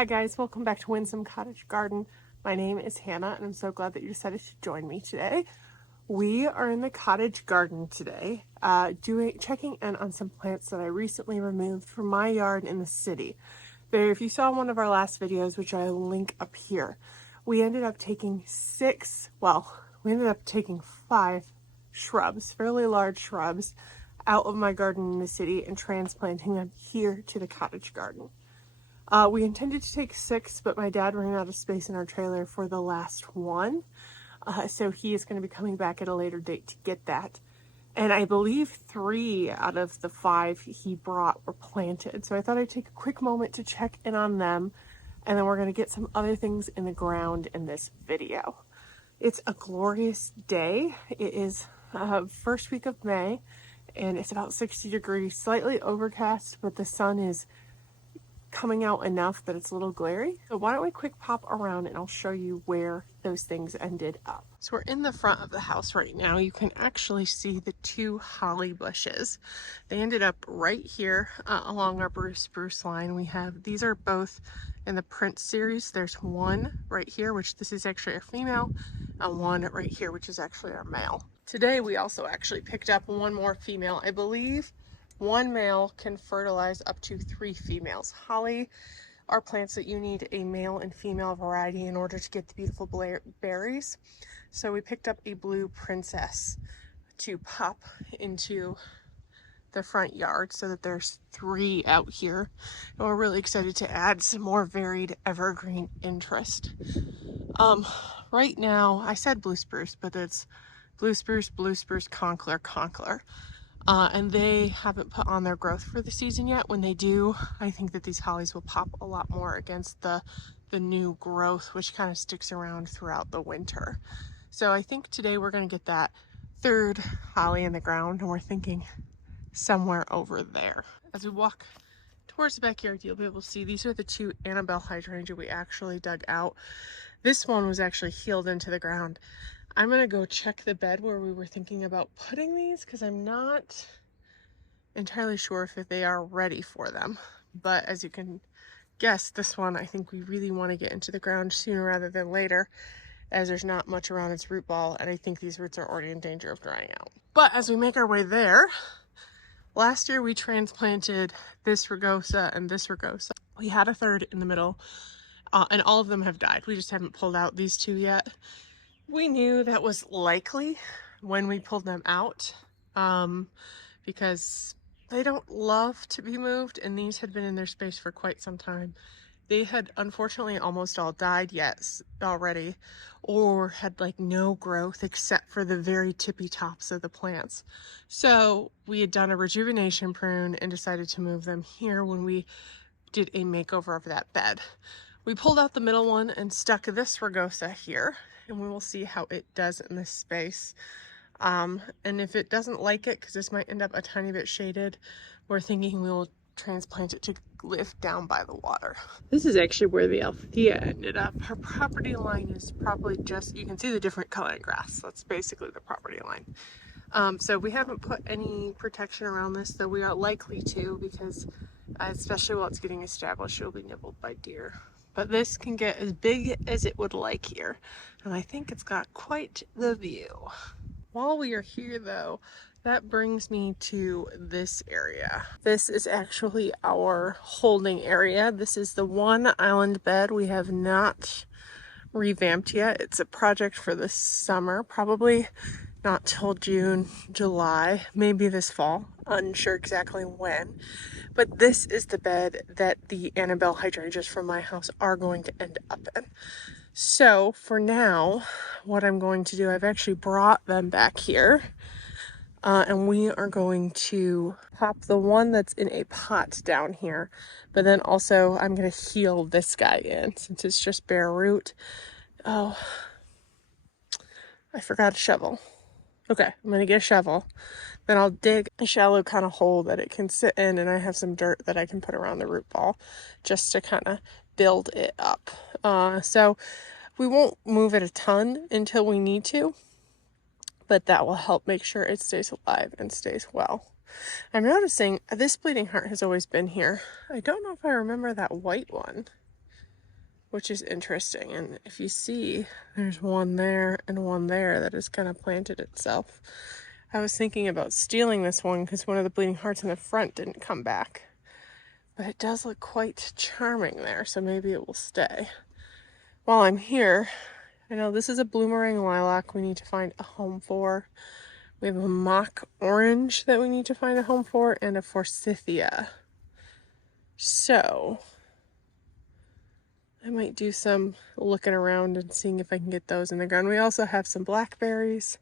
Hi guys, welcome back to Windsome Cottage Garden. My name is Hannah and I'm so glad that you decided to join me today. We are in the cottage garden today, checking in on some plants that I recently removed from my yard in the city. If you saw one of our last videos, which I'll link up here, we ended up taking five shrubs, fairly large shrubs, out of my garden in the city and transplanting them here to the cottage garden. We intended to take 6, but my dad ran out of space in our trailer for the last one. So he is going to be coming back at a later date to get that. And I believe 3 out of the 5 he brought were planted. So I thought I'd take a quick moment to check in on them. And then we're going to get some other things in the ground in this video. It's a glorious day. It is first week of May and it's about 60 degrees, slightly overcast, but the sun is coming out enough that it's a little glary. So why don't we quick pop around and I'll show you where those things ended up. So we're in the front of the house right now. You can actually see the 2 holly bushes. They ended up right here along our spruce line. These are both in the Prince series. There's one right here, which this is actually our female, and one right here, which is actually our male. Today we also actually picked up one more female. I believe one male can fertilize up to 3 females. Holly are plants that you need a male and female variety in order to get the beautiful berries. So we picked up a blue princess to pop into the front yard so that there's 3 out here. And we're really excited to add some more varied evergreen interest. Right now, I said blue spruce, but it's blue spruce, conkeler. And they haven't put on their growth for the season yet. When they do, I think that these hollies will pop a lot more against the new growth, which kind of sticks around throughout the winter. So I think today we're going to get that 3rd holly in the ground, and we're thinking somewhere over there. As we walk towards the backyard, you'll be able to see these are the 2 Annabelle hydrangea we actually dug out. This one was actually healed into the ground. I'm going to go check the bed where we were thinking about putting these because I'm not entirely sure if they are ready for them. But as you can guess, this one I think we really want to get into the ground sooner rather than later, as there's not much around its root ball and I think these roots are already in danger of drying out. But as we make our way there, last year we transplanted this rugosa and this rugosa. We had a 3rd in the middle and all of them have died. We just haven't pulled out these 2 yet. We knew that was likely when we pulled them out because they don't love to be moved, and these had been in their space for quite some time. They had unfortunately almost all died already, or had like no growth except for the very tippy tops of the plants. So we had done a rejuvenation prune and decided to move them here when we did a makeover of that bed. We pulled out the middle one and stuck this rugosa here, and we will see how it does in this space. And if it doesn't like it, because this might end up a tiny bit shaded, we're thinking we will transplant it to live down by the water. This is actually where the Althea ended up. Her property line is probably just, you can see the different colored grass. That's basically the property line. So we haven't put any protection around this, though we are likely to, because especially while it's getting established, it will be nibbled by deer. But this can get as big as it would like here, and I think it's got quite the view. While we are here though, that brings me to this area. This is actually our holding area. This is the 1 island bed we have not revamped yet. It's a project for this summer, probably not till June, July, maybe this fall, unsure exactly when. But this is the bed that the Annabelle hydrangeas from my house are going to end up in. So for now, what I'm going to do, I've actually brought them back here. And we are going to pop the one that's in a pot down here. But then also I'm going to heal this guy in since it's just bare root. Oh, I forgot a shovel. Okay, I'm gonna get a shovel. Then I'll dig a shallow kind of hole that it can sit in, and I have some dirt that I can put around the root ball just to kind of build it up. So we won't move it a ton until we need to, but that will help make sure it stays alive and stays well. I'm noticing this bleeding heart has always been here. I don't know if I remember that white one. which is interesting. And if you see, there's one there and one there that has kind of planted itself. I was thinking about stealing this one because one of the bleeding hearts in the front didn't come back. But it does look quite charming there, so maybe it will stay. While I'm here, I know this is a bloomerang lilac we need to find a home for. We have a mock orange that we need to find a home for, and a forsythia. So I might do some looking around and seeing if I can get those in the ground. We also have some blackberries,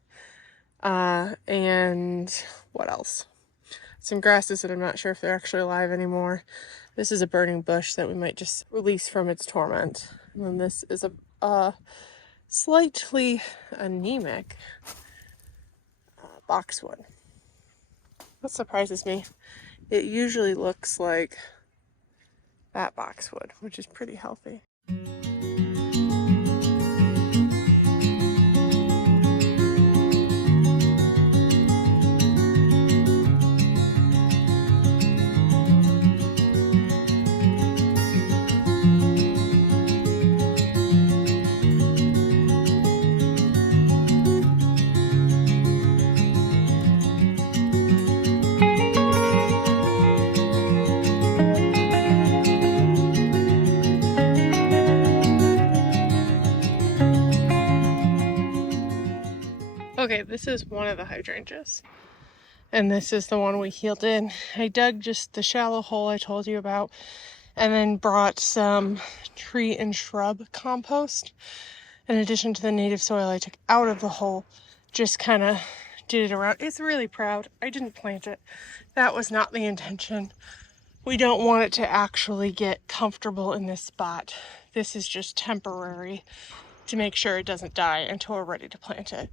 and what else? Some grasses that I'm not sure if they're actually alive anymore. This is a burning bush that we might just release from its torment. And then this is a slightly anemic boxwood. That surprises me. It usually looks like that boxwood, which is pretty healthy. Okay, this is one of the hydrangeas, and this is the one we healed in. I dug just the shallow hole I told you about, and then brought some tree and shrub compost. In addition to the native soil I took out of the hole, just kind of did it around. It's really proud. I didn't plant it. That was not the intention. We don't want it to actually get comfortable in this spot. This is just temporary to make sure it doesn't die until we're ready to plant it.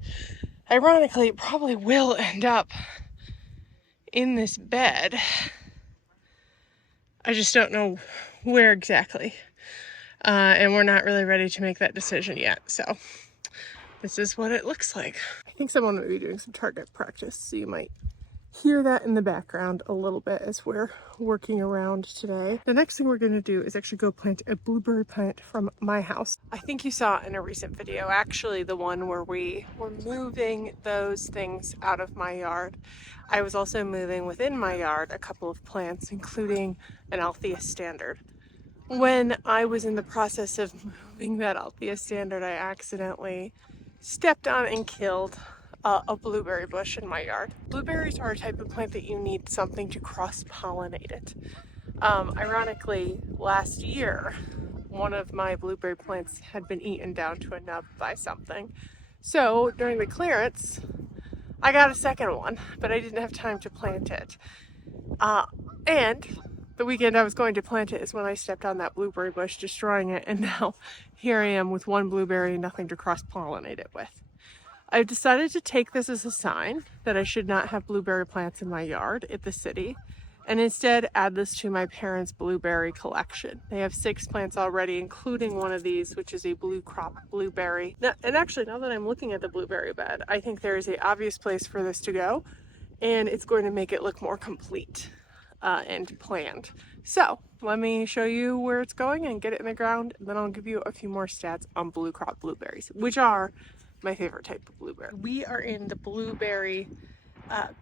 Ironically, it probably will end up in this bed. I just don't know where exactly. And we're not really ready to make that decision yet. So this is what it looks like. I think someone may be doing some target practice, so you might hear that in the background a little bit as we're working around today. The next thing we're going to do is actually go plant a blueberry plant from my house. I think you saw in a recent video, actually the one where we were moving those things out of my yard. I was also moving within my yard a couple of plants, including an Althea standard. When I was in the process of moving that Althea standard, I accidentally stepped on and killed a blueberry bush in my yard. Blueberries are a type of plant that you need something to cross-pollinate it. Ironically, last year, one of my blueberry plants had been eaten down to a nub by something. So during the clearance, I got a second one, but I didn't have time to plant it. And the weekend I was going to plant it is when I stepped on that blueberry bush, destroying it, and now here I am with one blueberry and nothing to cross-pollinate it with. I've decided to take this as a sign that I should not have blueberry plants in my yard at the city, and instead add this to my parents' blueberry collection. They have 6 plants already, including one of these, which is a blue crop blueberry. Now, and actually, now that I'm looking at the blueberry bed, I think there is an obvious place for this to go, and it's going to make it look more complete and planned. So let me show you where it's going and get it in the ground, and then I'll give you a few more stats on blue crop blueberries, which are my favorite type of blueberry. We are in the blueberry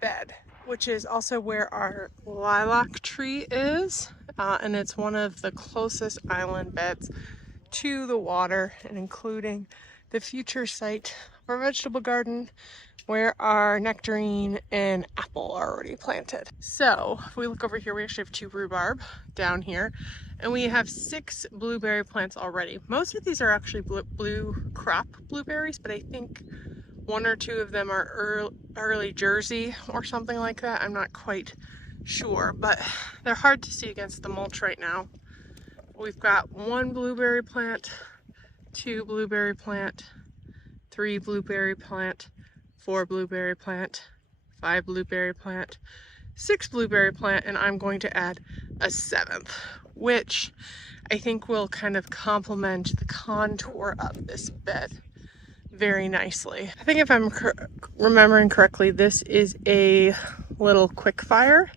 bed, which is also where our lilac tree is, and it's one of the closest island beds to the water, and including the future site of our vegetable garden where our nectarine and apple are already planted. So if we look over here, we actually have 2 rhubarb down here, and we have 6 blueberry plants already. Most of these are actually blue crop blueberries, but I think 1 or 2 of them are early Jersey or something like that. I'm not quite sure, but they're hard to see against the mulch right now. We've got 1 blueberry plant, 2 blueberry plant, 3 blueberry plant, 4 blueberry plant, 5 blueberry plant, 6 blueberry plant, and I'm going to add a 7th, which I think will kind of complement the contour of this bed very nicely. I think if I'm remembering correctly, this is a little quick fire,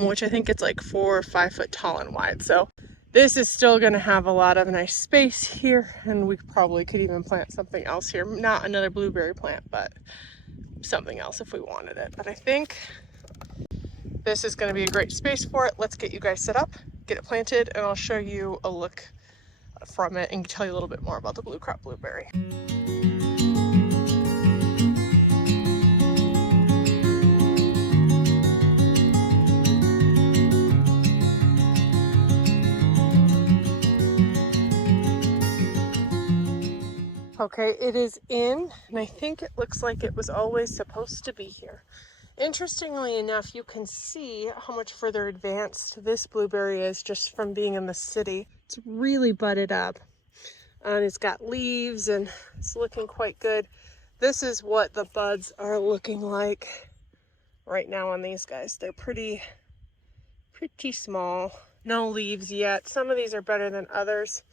which I think it's like 4 or 5 foot tall and wide. So This is still going to have a lot of nice space here, and we probably could even plant something else here. Not another blueberry plant, but something else if we wanted it. But I think this is going to be a great space for it. Let's get you guys set up, get it planted, and I'll show you a look from it and tell you a little bit more about the blue crop blueberry. Okay, it is in, and I think it looks like it was always supposed to be here. Interestingly enough, you can see how much further advanced this blueberry is just from being in the city. It's really budded up, and it's got leaves, and it's looking quite good. This is what the buds are looking like right now on these guys. They're pretty small. No leaves yet. Some of these are better than others.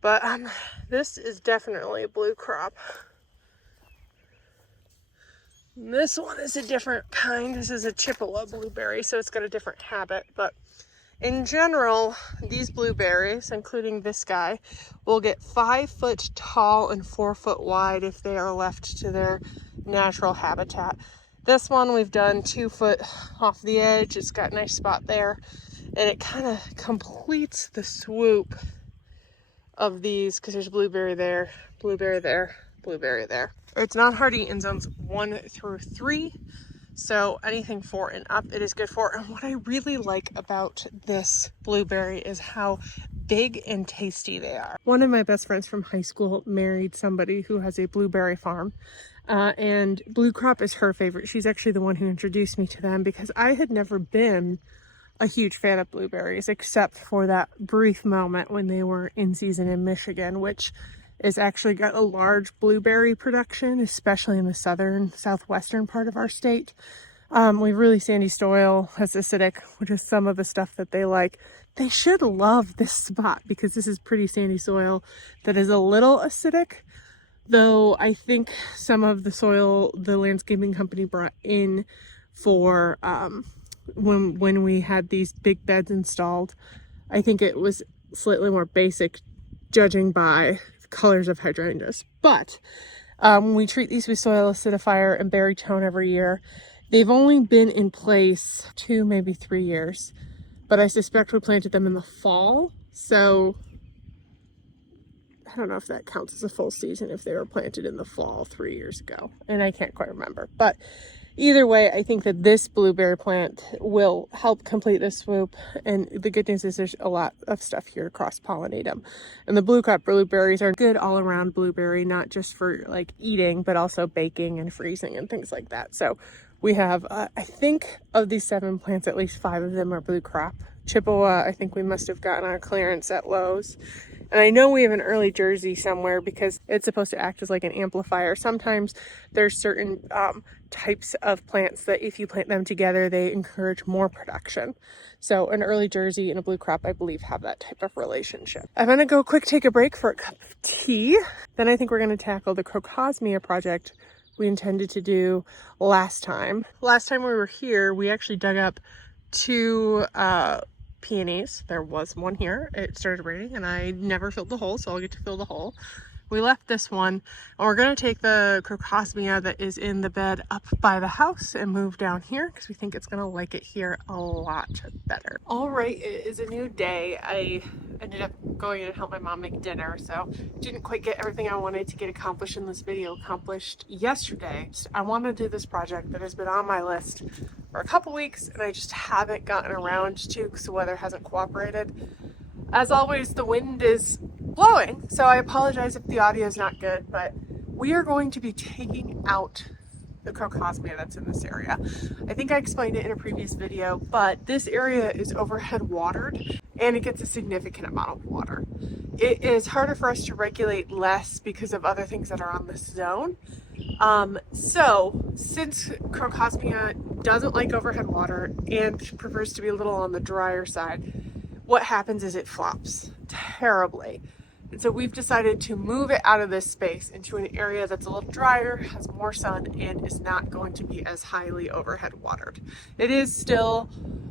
But this is definitely a blue crop. And this one is a different kind. This is a Chippewa blueberry, so it's got a different habit. But in general, these blueberries, including this guy, will get 5 foot tall and 4 foot wide if they are left to their natural habitat. This one we've done 2 foot off the edge. It's got a nice spot there, and it kind of completes the swoop of these, because there's blueberry there, blueberry there, blueberry there. It's not hardy in zones 1 through 3, so anything 4 and up it is good for. And what I really like about this blueberry is how big and tasty they are. One of my best friends from high school married somebody who has a blueberry farm, and blue crop is her favorite. She's actually the one who introduced me to them, because I had never been a huge fan of blueberries, except for that brief moment when they were in season in Michigan, which is actually got a large blueberry production, especially in the southwestern part of our state. We have really sandy soil, has acidic, which is some of the stuff that they like. They should love this spot, because this is pretty sandy soil that is a little acidic, though I think some of the soil the landscaping company brought in for when we had these big beds installed, I think it was slightly more basic, judging by the colors of hydrangeas. But we treat these with soil acidifier and baritone every year. They've only been in place 2, maybe 3 years, but I suspect we planted them in the fall, so I don't know if that counts as a full season if they were planted in the fall 3 years ago, and I can't quite remember. But either way, I think that this blueberry plant will help complete the swoop, and the good news is there's a lot of stuff here to cross-pollinate them. And the blue crop blueberries are good all-around blueberry, not just for like eating, but also baking and freezing and things like that. So we have, I think of these 7 plants, at least 5 of them are blue crop. Chippewa, I think we must have gotten on clearance at Lowe's. And I know we have an early Jersey somewhere, because it's supposed to act as like an amplifier. Sometimes there's certain types of plants that if you plant them together, they encourage more production. So an early Jersey and a blue crop, I believe, have that type of relationship. I'm gonna go quick take a break for a cup of tea. Then I think we're gonna tackle the crocosmia project we intended to do last time. Last time we were here, we actually dug up 2 peonies. There was one here. It started raining and I never filled the hole, so I'll get to fill the hole. We left this one, and we're going to take the crocosmia that is in the bed up by the house and move down here, because we think it's going to like it here a lot better. All right, it is a new day. I ended up going in and help my mom make dinner, so didn't quite get everything I wanted to get accomplished in this video accomplished yesterday. I want to do this project that has been on my list for a couple weeks, and I just haven't gotten around to, because the weather hasn't cooperated. As always, the wind is blowing, so I apologize if the audio is not good, but we are going to be taking out the crocosmia that's in this area. I think I explained it in a previous video, but this area is overhead watered, and it gets a significant amount of water. It is harder for us to regulate less because of other things that are on this zone. So since crocosmia doesn't like overhead water and prefers to be a little on the drier side, what happens is it flops terribly. And so we've decided to move it out of this space into an area that's a little drier, has more sun, and is not going to be as highly overhead watered. It is still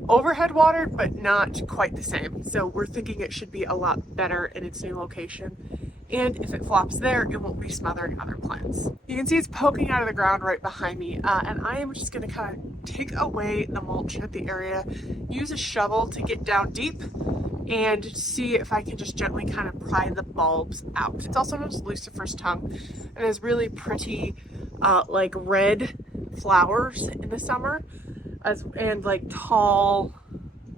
overhead watered, but not quite the same. So we're thinking it should be a lot better in its new location. And if it flops there, it won't be smothering other plants. You can see it's poking out of the ground right behind me. And I am just gonna kind of take away the mulch at the area, use a shovel to get down deep and see if I can just gently kind of pry the bulbs out. It's also known as Lucifer's tongue and has really pretty like red flowers in the summer and like tall,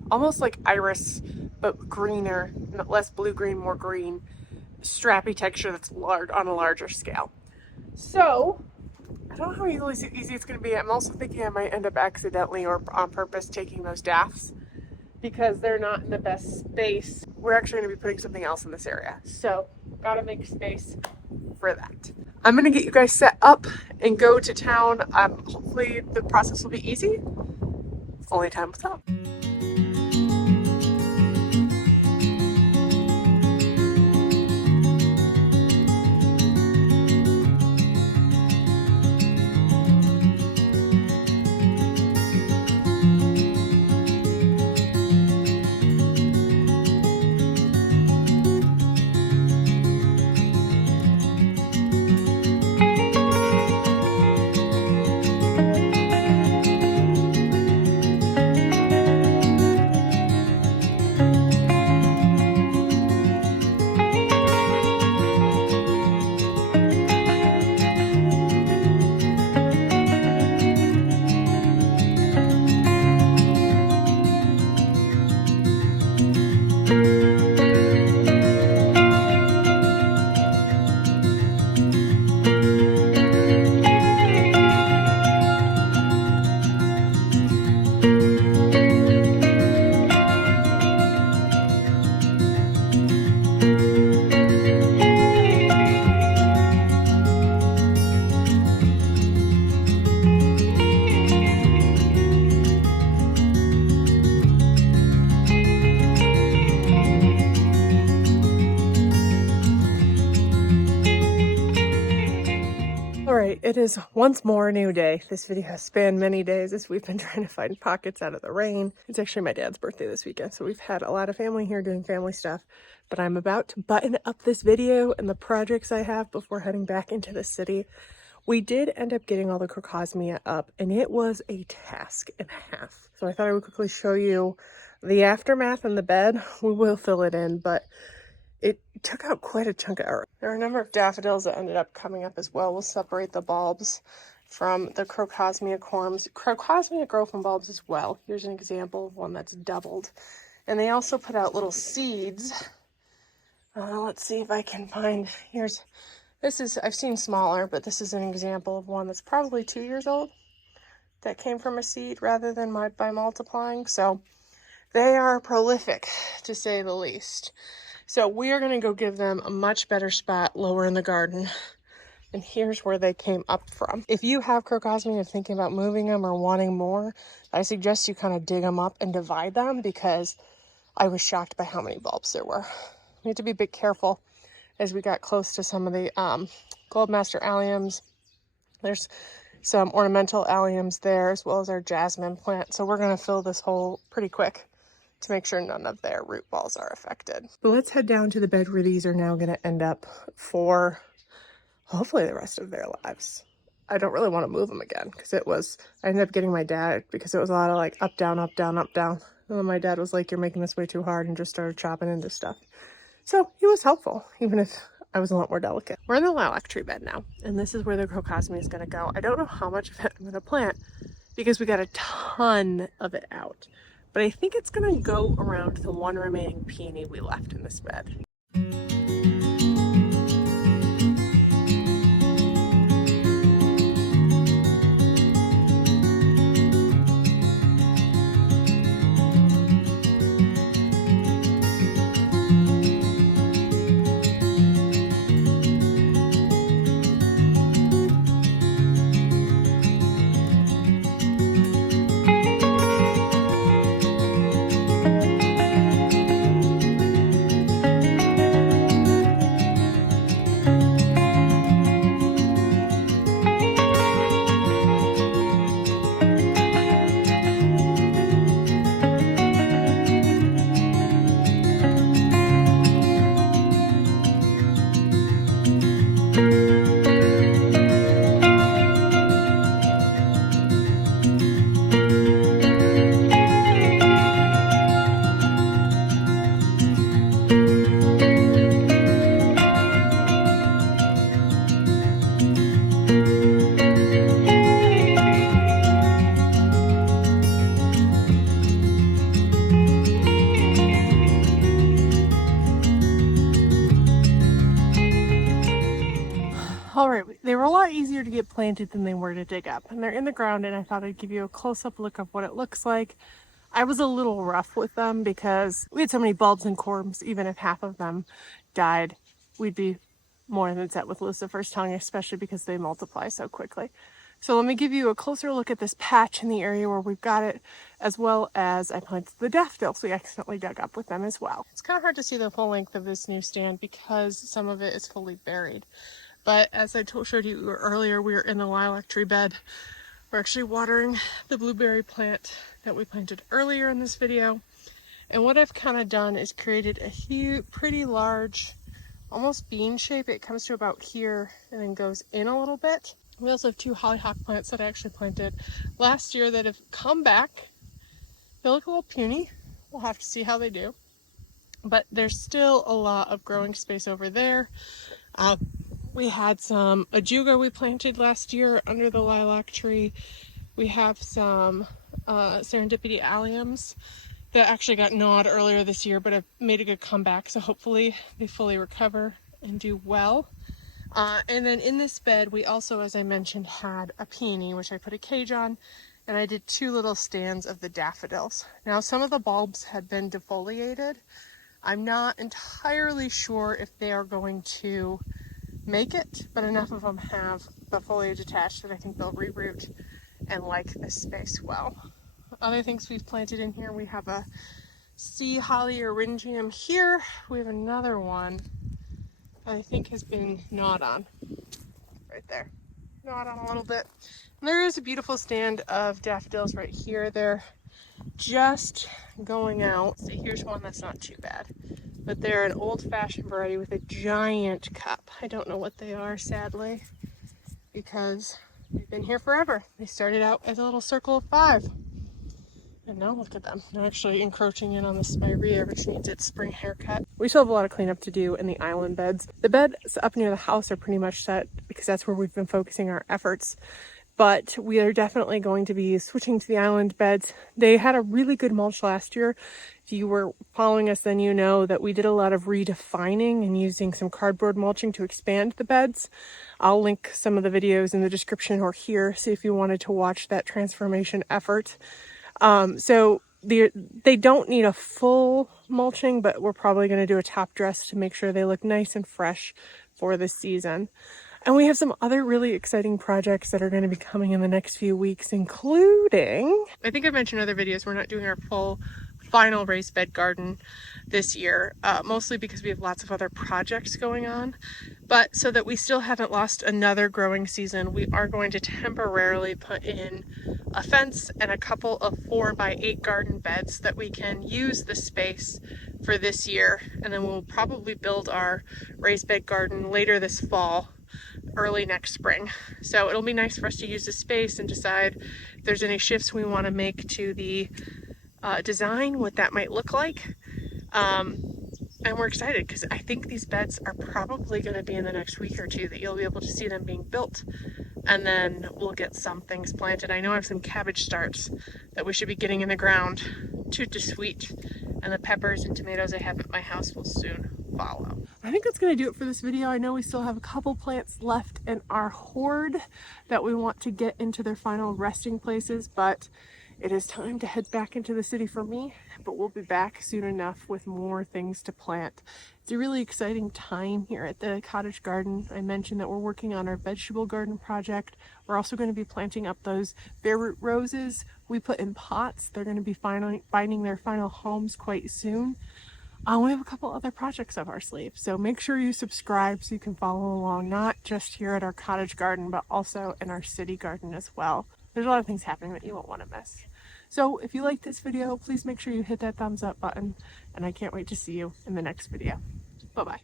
almost like iris, but greener, less blue-green, more green, strappy texture that's large on a larger scale. So I don't know how easy it's going to be. I'm also thinking I might end up accidentally or on purpose taking those daffs because they're not in the best space. We're actually going to be putting something else in this area. So gotta make space for that. I'm going to get you guys set up and go to town. Hopefully the process will be easy. Only time will tell. It is once more a new day. This video has spanned many days as we've been trying to find pockets out of the rain. It's actually my dad's birthday this weekend, so we've had a lot of family here doing family stuff. But I'm about to button up this video and the projects I have before heading back into the city. We did end up getting all the crocosmia up, and it was a task and a half. So I thought I would quickly show you the aftermath in the bed. We will fill it in, but it took out quite a chunk of earth. There are a number of daffodils that ended up coming up as well. We'll separate the bulbs from the crocosmia corms. Crocosmia grow from bulbs as well. Here's an example of one that's doubled. And they also put out little seeds. Let's see if I can find, I've seen smaller, but this is an example of one that's probably 2 years old that came from a seed rather than by multiplying. So they are prolific, to say the least. So we are going to go give them a much better spot lower in the garden. And here's where they came up from. If you have crocosmia and thinking about moving them or wanting more, I suggest you kind of dig them up and divide them, because I was shocked by how many bulbs there were. We have to be a bit careful as we got close to some of the Goldmaster alliums. There's some ornamental alliums there, as well as our jasmine plant. So we're going to fill this hole pretty quick to make sure none of their root balls are affected. But let's head down to the bed where these are now going to end up for hopefully the rest of their lives. I don't really want to move them again, because I ended up getting my dad, because it was a lot of like up, down, up, down, up, down. And then my dad was like, "You're making this way too hard," and just started chopping into stuff. So he was helpful, even if I was a lot more delicate. We're in the lilac tree bed now, and this is where the crocosmia is going to go. I don't know how much of it I'm going to plant, because we got a ton of it out. But I think it's going to go around the one remaining peony we left in this bed. Alright, they were a lot easier to get planted than they were to dig up. And they're in the ground, and I thought I'd give you a close-up look of what it looks like. I was a little rough with them because we had so many bulbs and corms. Even if half of them died, we'd be more than set with Lucifer's tongue, especially because they multiply so quickly. So let me give you a closer look at this patch in the area where we've got it, as well as I planted the daffodils we accidentally dug up with them as well. It's kind of hard to see the full length of this new stand because some of it is fully buried. But as I showed you earlier, we are in the lilac tree bed. We're actually watering the blueberry plant that we planted earlier in this video. And what I've kind of done is created a huge, pretty large, almost bean shape. It comes to about here and then goes in a little bit. We also have 2 hollyhock plants that I actually planted last year that have come back. They look a little puny. We'll have to see how they do. But there's still a lot of growing space over there. We had some ajuga we planted last year under the lilac tree. We have some serendipity alliums that actually got gnawed earlier this year, but have made a good comeback. So hopefully they fully recover and do well. And then in this bed, we also, as I mentioned, had a peony, which I put a cage on, and I did 2 little stands of the daffodils. Now, some of the bulbs had been defoliated. I'm not entirely sure if they are going to make it, but enough of them have the foliage attached that I think they'll reroot and like this space well. Other things we've planted in here, we have a sea holly eryngium here. We have another one that I think has been gnawed on right there. Gnawed on a little bit. And there is a beautiful stand of daffodils right here. They're just going out. See, here's one that's not too bad. But they're an old-fashioned variety with a giant cup. I don't know what they are, sadly, because they've been here forever. They started out as a little circle of 5. And now look at them. They're actually encroaching in on the spirea, which needs its spring haircut. We still have a lot of cleanup to do in the island beds. The beds up near the house are pretty much set because that's where we've been focusing our efforts. But we are definitely going to be switching to the island beds. They had a really good mulch last year. If you were following us, then you know that we did a lot of redefining and using some cardboard mulching to expand the beds. I'll link some of the videos in the description or here, see if you wanted to watch that transformation effort. So they don't need a full mulching, but we're probably going to do a top dress to make sure they look nice and fresh for this season. And we have some other really exciting projects that are going to be coming in the next few weeks, including, I think I've mentioned in other videos, we're not doing our full final raised bed garden this year, mostly because we have lots of other projects going on. But so that we still haven't lost another growing season, we are going to temporarily put in a fence and a couple of 4x8 garden beds that we can use the space for this year. And then we'll probably build our raised bed garden later this fall, early next spring. So it'll be nice for us to use the space and decide if there's any shifts we want to make to the design, what that might look like. And we're excited because I think these beds are probably going to be in the next week or 2 that you'll be able to see them being built, and then we'll get some things planted. I know I have some cabbage starts that we should be getting in the ground to sweet, and the peppers and tomatoes I have at my house will soon follow. I think that's going to do it for this video. I know we still have a couple plants left in our hoard that we want to get into their final resting places, but it is time to head back into the city for me, but we'll be back soon enough with more things to plant. It's a really exciting time here at the cottage garden. I mentioned that we're working on our vegetable garden project. We're also going to be planting up those bare root roses we put in pots. They're going to be finding their final homes quite soon. We have a couple other projects up our sleeve, so make sure you subscribe so you can follow along, not just here at our cottage garden, but also in our city garden as well. There's a lot of things happening that you won't want to miss. So if you like this video, please make sure you hit that thumbs up button, and I can't wait to see you in the next video. Bye-bye.